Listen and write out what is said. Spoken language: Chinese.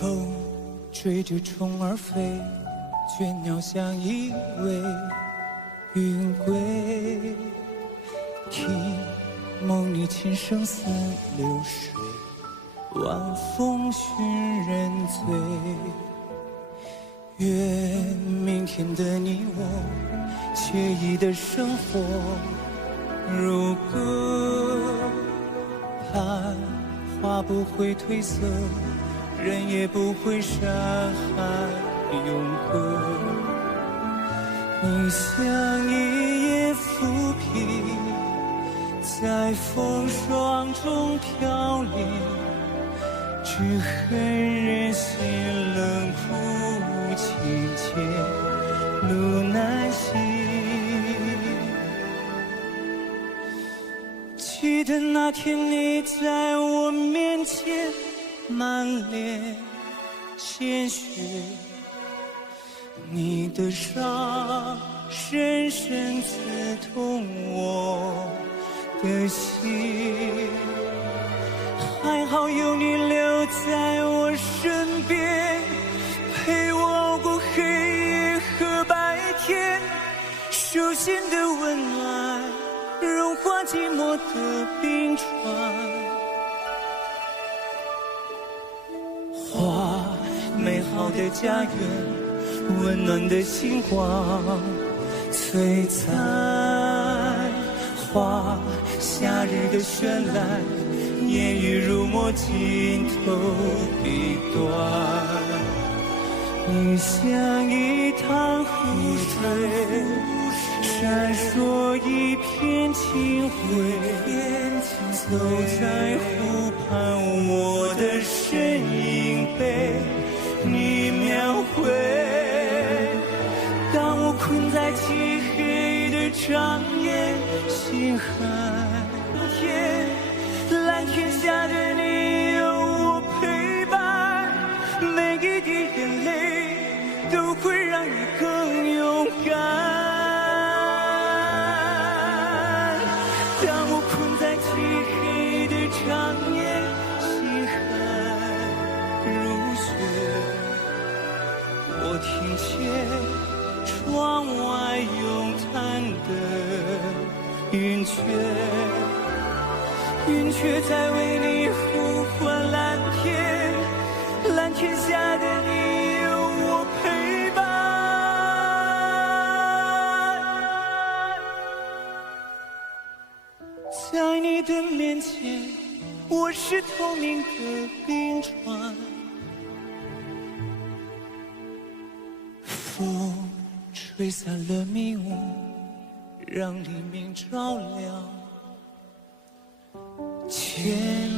风追着虫儿飞，倦鸟像一尾云归。听梦里琴声似流水，晚风熏人醉。愿明天的你我，惬意的生活如歌。盼花不会褪色，人也不会山海永隔。你像一叶浮萍，在风霜中飘零，只恨人心冷酷情切，路难行。记得那天你在我面前满脸鲜血，你的伤深深刺痛我的心。还好有你留在我身边，陪我熬过黑夜和白天，手心的温暖融化寂寞的冰川。花，美好的家园，温暖的星光璀璨。花，夏日的绚烂，烟雨如墨，尽头笔端。你像一潭湖水，闪烁一片清辉。走在湖畔，我的身影被你描绘。当我困在漆黑的长夜，心寒天，蓝天下的你有我陪伴，每一滴眼泪都会让你更勇敢。当我困在漆黑的长夜，心寒如雪，我听见窗外咏叹的云雀，云雀在为你呼唤蓝天，蓝天下的你有我陪伴。在你的面前，我是透明的冰川。风吹散了迷雾，让黎明照亮。千